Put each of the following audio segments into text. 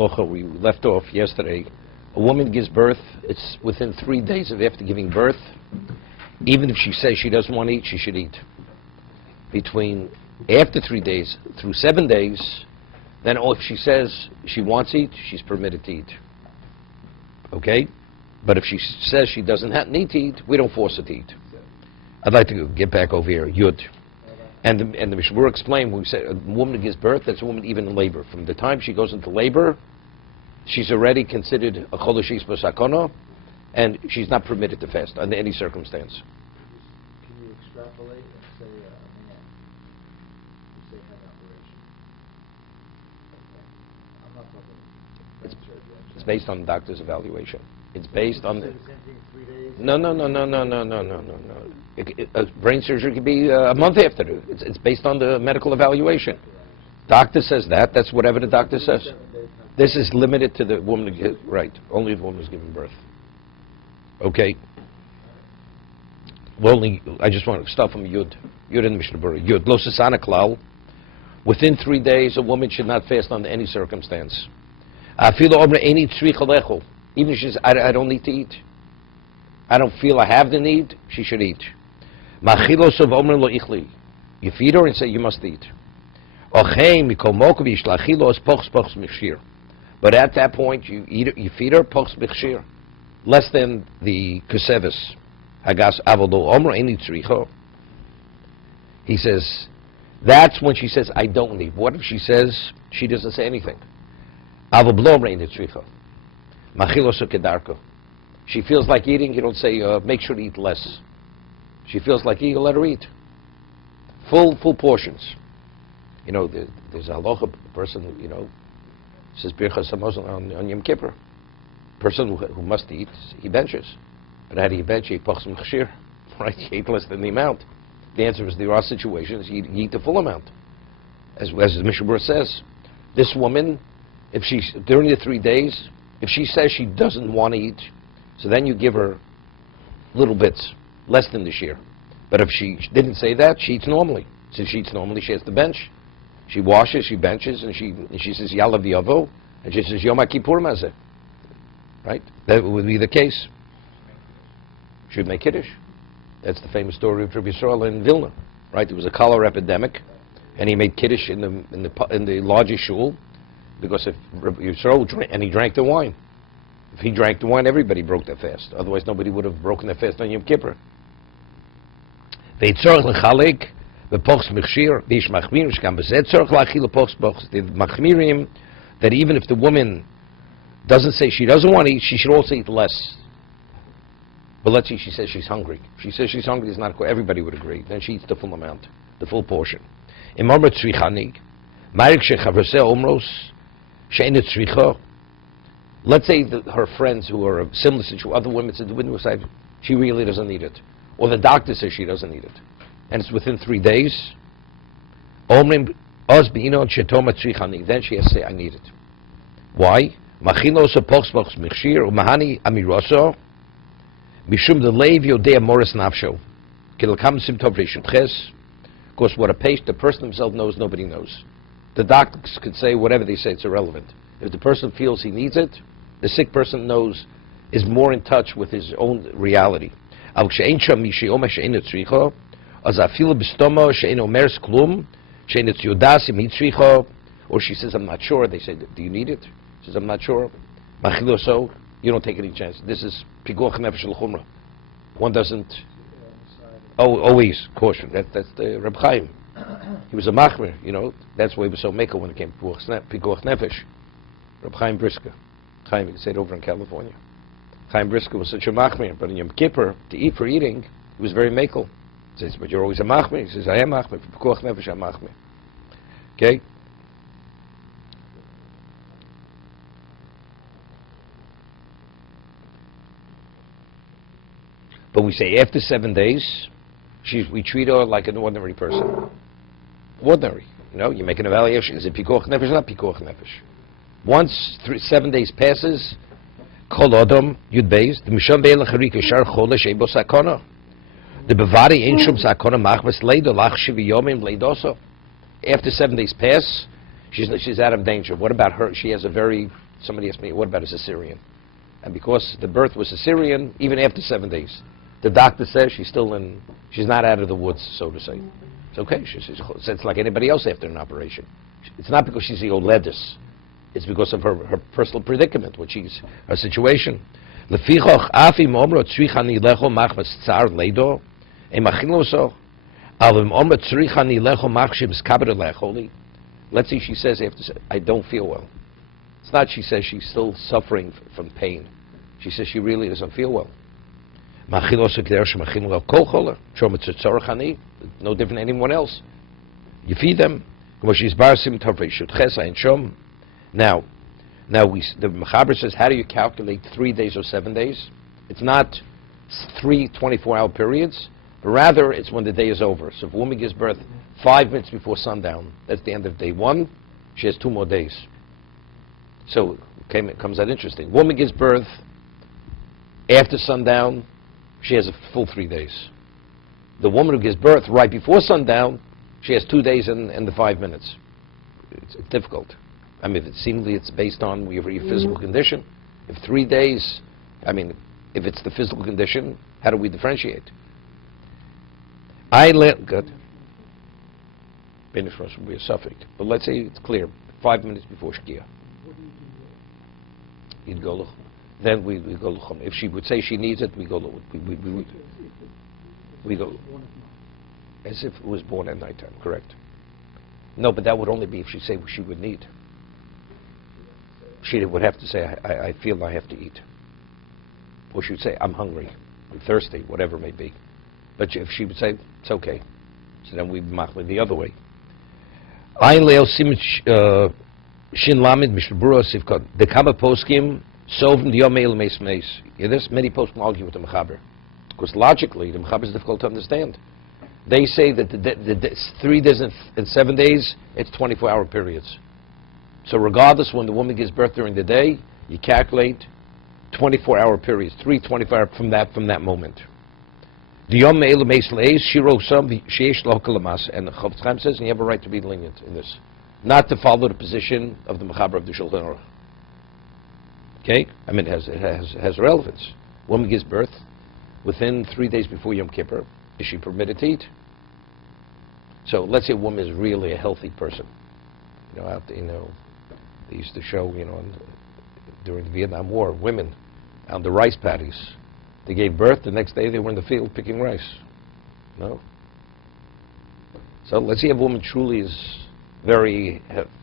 Locha, we left off yesterday. A woman gives birth, it's within 3 days of after giving birth. Even if she says she doesn't want to eat, she should eat. Between after 3 days through 7 days, then if she says she wants to eat, she's permitted to eat. Okay? But if she says she doesn't need to eat, we don't force her to eat. I'd like to get back over here, Yud. And the Mishna Berura explained, when we said a woman that gives birth, that's a woman even in labor. From the time she goes into labor, she's already considered a cholashis b'sakona, and she's not permitted to fast under any circumstance. Can you extrapolate and say a man, you say had an operation? Okay. I'm not talking brain surgery. It's based on the doctor's evaluation. It's based on the... Same thing, 3 days? No. A brain surgery could be a month after. It's based on the medical evaluation. Doctor says that. That's whatever the doctor says. This is limited to the woman, right? Only the woman who's giving birth. Okay. I just want to start from Yud. Yud in the Mishna Berura. Yud. Lo sasana klal. Within 3 days, a woman should not fast under any circumstance. Even if she says, I don't need to eat. I don't feel I have the need, she should eat. You feed her and say, you must eat. But at that point, you feed her pochs b'chshir, less than the kusevis. He says, that's when she says, I don't need. What if she says, she doesn't say anything? She feels like eating, you don't say, make sure to eat less. She feels like eating, let her eat. Full portions. You know, there's a halacha person, you know, says Birchas Hamazon on Yom Kippur. Person who must eat, he benches. But how do you bench? You eat pachs m'chshir, right? You eat less than the amount. The answer is there are situations you eat the full amount. As the Mishna Berura says, this woman, if she's, during the 3 days, if she says she doesn't want to eat, so then you give her little bits, less than the shear. But if she didn't say that, she eats normally. Since she eats normally, she has to bench. She washes, she benches, and she says, Yalla v'yavo, and she says, Yom HaKippur mazeh. Right? That would be the case. She would make Kiddush. That's the famous story of Rabbi Yisrael in Vilna. Right? There was a cholera epidemic, and he made Kiddush in the largest shul, because if Rabbi Yisrael he drank the wine. If he drank the wine, everybody broke their fast. Otherwise, nobody would have broken their fast on Yom Kippur. The machmirim, that even if the woman doesn't say she doesn't want to eat, she should also eat less. But let's say she says she's hungry. If she says she's hungry, it's not, everybody would agree. Then she eats the full amount, the full portion. Let's say that her friends who are of similar situation, other women said the woman said she really doesn't need it, or the doctor says she doesn't need it, and it's within 3 days. Then she has to say, I need it. Why? Because what the person himself knows, nobody knows. The doctors could say whatever they say, it's irrelevant. If the person feels he needs it, the sick person knows, is more in touch with his own reality. Or she says, I'm not sure. They say, do you need it? She says, I'm not sure. So you don't take any chance. This is pikuach nefesh l'chumra. One doesn't always caution. That's the Reb Chaim. He was a machmir, you know. That's why he was so makel when it came to pikuach nefesh. Reb Chaim Brisker. Chaim, you can say it over in California. Chaim Brisker was such a machmir, but in Yom Kippur, to eat for eating, he was very makel. He says, but you're always a machmir. He says, I am machmir. For pikuach nefesh, I'm machmir. Okay? But we say after 7 days, we treat her like an ordinary person. Ordinary. You know, you make an evaluation. Is it pikuach nefesh or not pikuach nefesh? Once 7 days passes, kol adam yud beis the misham be'el charika shar cholesh ebo sakona. The bevari ein shum sakona machmas leido lach shivi yomim leidoso. After 7 days pass, she's out of danger. What about her? She has a very somebody asked me, what about a cesarean? And because the birth was cesarean, even after 7 days, the doctor says she's not out of the woods, so to say. It's okay. It's like anybody else after an operation. It's not because she's Yoledis. It's because of her personal predicament, her situation. Let's see, she says I don't feel well. It's not she says she's still suffering from pain. She says she really doesn't feel well. No different than anyone else. You feed them. Now, the Mechaber says, how do you calculate 3 days or 7 days? It's not 3 24-hour periods, but rather it's when the day is over. So if a woman gives birth 5 minutes before sundown, that's the end of day 1, she has 2 more days. So it comes out interesting. Woman gives birth after sundown, she has a full 3 days. The woman who gives birth right before sundown, she has 2 days and the 5 minutes. It's difficult. I mean, it's based on your physical condition. If 3 days, if it's the physical condition, how do we differentiate? Good. Finish for us will be a suffix. But let's say it's clear, 5 minutes before Shkia. You'd go, then we go. If she would say she needs it, we go. We go as if it was born at nighttime. Correct. No, but that would only be if she say she would need. She would have to say, I feel I have to eat. Or she would say, I'm hungry, I'm thirsty, whatever it may be. But if she would say, it's okay, so then we'd machmir the other way. Ein Leo Shin Lamed Mishna Berura Sivkot the Kama Poskim Sovim Yom Eil Meis Meis. This many poskim argue with the Mechaber because logically the Mechaber is difficult to understand. They say that the 3 days and 7 days it's 24-hour periods. So regardless, when the woman gives birth during the day, you calculate 24-hour periods, 3 24-hour from that moment. The Yom Eil Meis Leis Shiro Sam Sheish Lo Kalamas, and the Chofetz Chaim says, and you have a right to be lenient in this, not to follow the position of the Mechaber of the Shulchan Aruch. Okay, it has relevance. Woman gives birth within 3 days before Yom Kippur. Is she permitted to eat? So let's say a woman is really a healthy person. They used to show, during the Vietnam War, women on the rice paddies. They gave birth. The next day they were in the field picking rice. No. So let's say a woman truly is very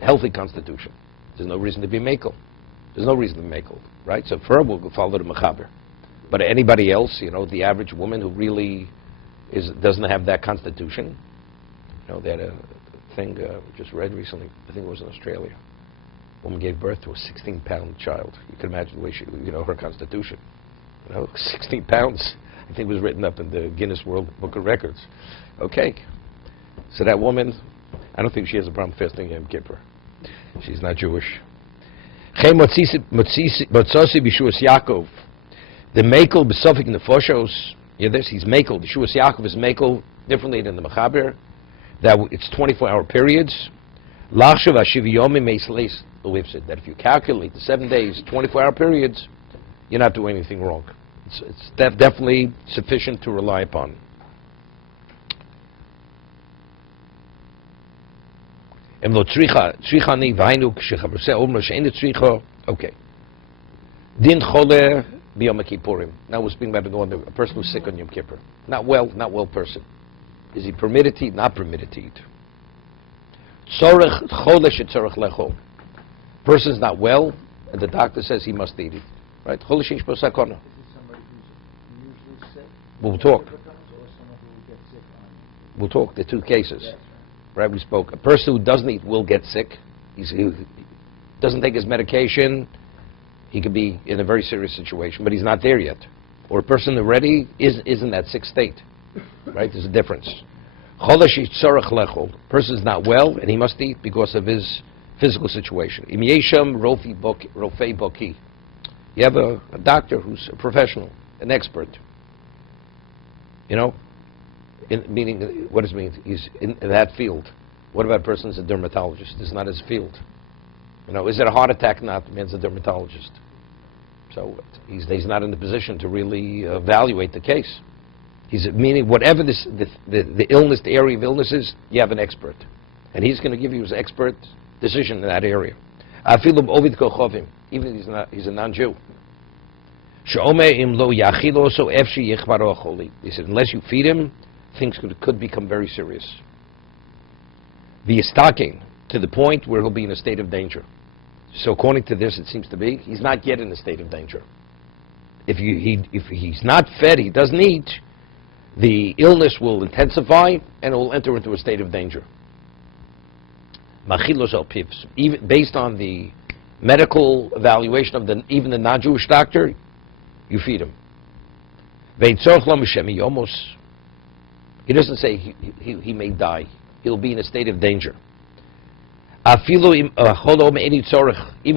healthy constitution. There's no reason to be makel. There's no reason to be makel, right? So for her, we'll follow the Mechaber. But anybody else, the average woman who really doesn't have that constitution, they had a thing just read recently, I think it was in Australia. A woman gave birth to a 16-pound child. You can imagine the way she, her constitution. 16 pounds, I think was written up in the Guinness World Book of Records. Okay. So that woman, I don't think she has a problem fasting Yom Kippur. She's not Jewish. The Mekel B'Sofik Nefoshos, he's Mekel. B'Shuas Yaakov is Mekel differently than the Mechaber. That it's 24-hour periods. Lachshav Hashiviyomi Meisleis Lewipsid. That if you calculate the 7 days, 24-hour periods, you're not doing anything wrong. It's definitely sufficient to rely upon. Okay. Din Chole B'Yom Kippurim. Now we're speaking about a person who's sick on Yom Kippur. Not well person. Is he permitted to eat? Not permitted to eat. Tzorech Chole shetzorech lechol. Person's not well, and the doctor says he must eat it. Right? Chole sheish bo sakona. Is it somebody who's usually sick? We'll talk. Or someone who gets sick on We'll talk. There are 2 cases. That's Right? We spoke. A person who doesn't eat will get sick. He doesn't take his medication. He could be in a very serious situation, but he's not there yet. Or a person already is in that sick state. Right? There's a difference. Person is not well, and he must eat because of his physical situation. Rofei boki. You have a doctor who's a professional, an expert. Meaning, what does it mean? He's in that field. What about a person who's a dermatologist? It's not his field. You know, is it a heart attack? Not. The man's a dermatologist. So he's not in the position to really evaluate the case. Meaning whatever the illness, the area of illness is, you have an expert. And he's going to give you his expert decision in that area. Even if he's a non-Jew. He said, unless you feed him, things could become very serious. Be stocking to the point where he'll be in a state of danger. So according to this, it seems to be, he's not yet in a state of danger. If he's not fed, he doesn't eat, the illness will intensify and it will enter into a state of danger. Even based on the medical evaluation of even the non-Jewish doctor, you feed him. He doesn't say he may die. He'll be in a state of danger. Even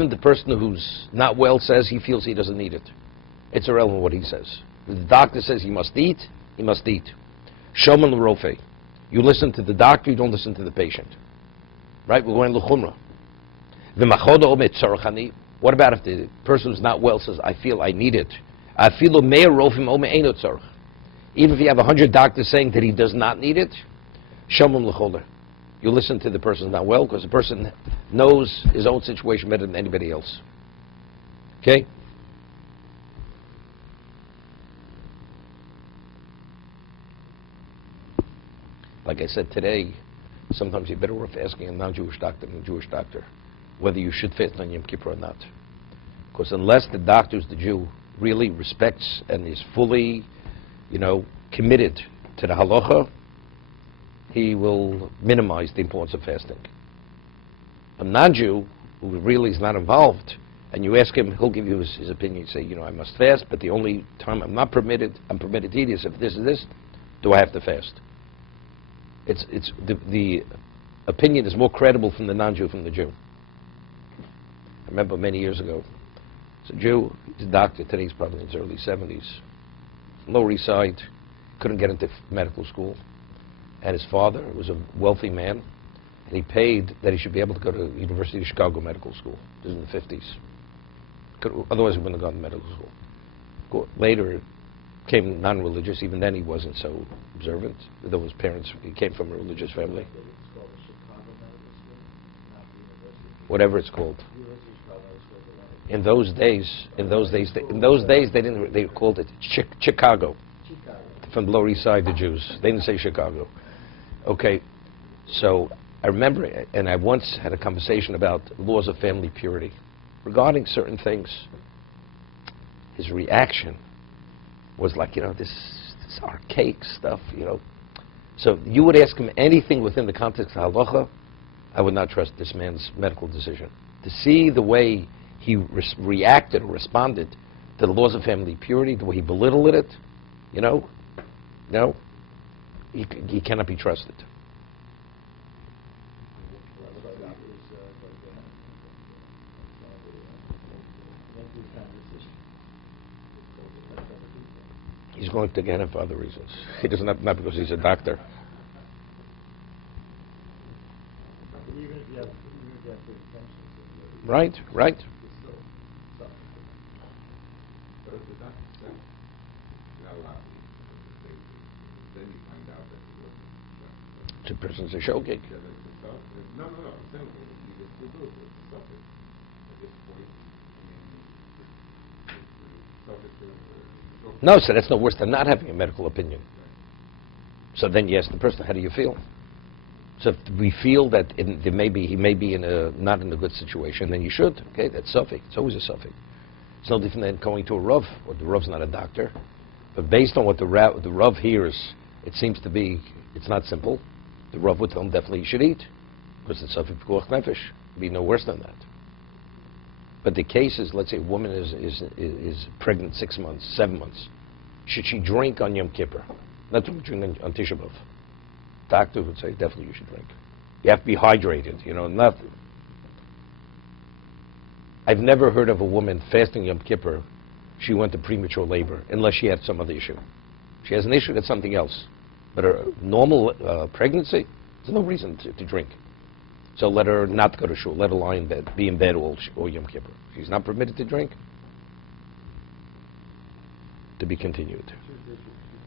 the person who's not well says he feels he doesn't need it. It's irrelevant what he says. If the doctor says he must eat, he must eat. Shoman l'rofe. You listen to the doctor, you don't listen to the patient. Right? We're going l'chumra. What about if the person who's not well says, I feel I need it? Even if you have 100 doctors saying that he does not need it, shoman l'choler. You listen to the person who's not well because the person knows his own situation better than anybody else. Okay? Like I said today, sometimes you're better off asking a non-Jewish doctor than a Jewish doctor whether you should fast on Yom Kippur or not. Because unless the doctor who's the Jew really respects and is fully, committed to the halacha, he will minimize the importance of fasting. A non-Jew who really is not involved, and you ask him, he'll give you his opinion. You say, I must fast, but the only time I'm permitted to eat is if this is this, do I have to fast? It's the opinion is more credible from the non-Jew from the Jew. I remember many years ago, it's a Jew, he's a doctor, today he's probably in his early 70s, Lower East Side, couldn't get into medical school. And his father was a wealthy man, and he paid that he should be able to go to the University of Chicago Medical School. This is in the 50s. Otherwise, he wouldn't have gone to medical school. Later, became non-religious. Even then, he wasn't so observant. Though his parents, he came from a religious family. It's called the Chicago Medical School, not the University. Whatever it's called. University of Chicago is where they wanted. In those days, they called it Chicago. From the Lower East Side, the Jews. They didn't say Chicago. Okay, so I remember, and I once had a conversation about laws of family purity. Regarding certain things, his reaction was like, this archaic stuff, So you would ask him anything within the context of halacha, I would not trust this man's medical decision. To see the way he reacted or responded to the laws of family purity, the way he belittled it, no, he cannot be trusted. He's going to Gehenna for other reasons. He doesn't have, not because he's a doctor. Even if you have good intentions. Right. But if the doctor says, not allowed, then you find out that it wasn't. The person's a showcase. No. I'm saying you just do it. It's subject. At this point, it's subject to. No, so that's no worse than not having a medical opinion. So then you ask the person, how do you feel? So if we feel that he may be not in a good situation, then you should. Okay, that's suffix. It's always a suffix. It's no different than going to a Rav, or the Rav's not a doctor. But based on what the Rav hears, it seems to be, it's not simple. The Rav would tell him definitely he should eat, because it's suffix p'kuach nefesh. It'd be no worse than that. But the case is, let's say a woman is pregnant 6 months, 7 months. Should she drink on Yom Kippur? Not to drink on Tisha B'Av. Doctor would say, definitely you should drink. You have to be hydrated, nothing. I've never heard of a woman fasting Yom Kippur, she went to premature labor, unless she had some other issue. She has an issue, that's something else. But a normal pregnancy, there's no reason to drink. So let her not go to shul. Let her lie in bed, be in bed all Yom Kippur. She's not permitted to drink. To be continued. Tuesday, she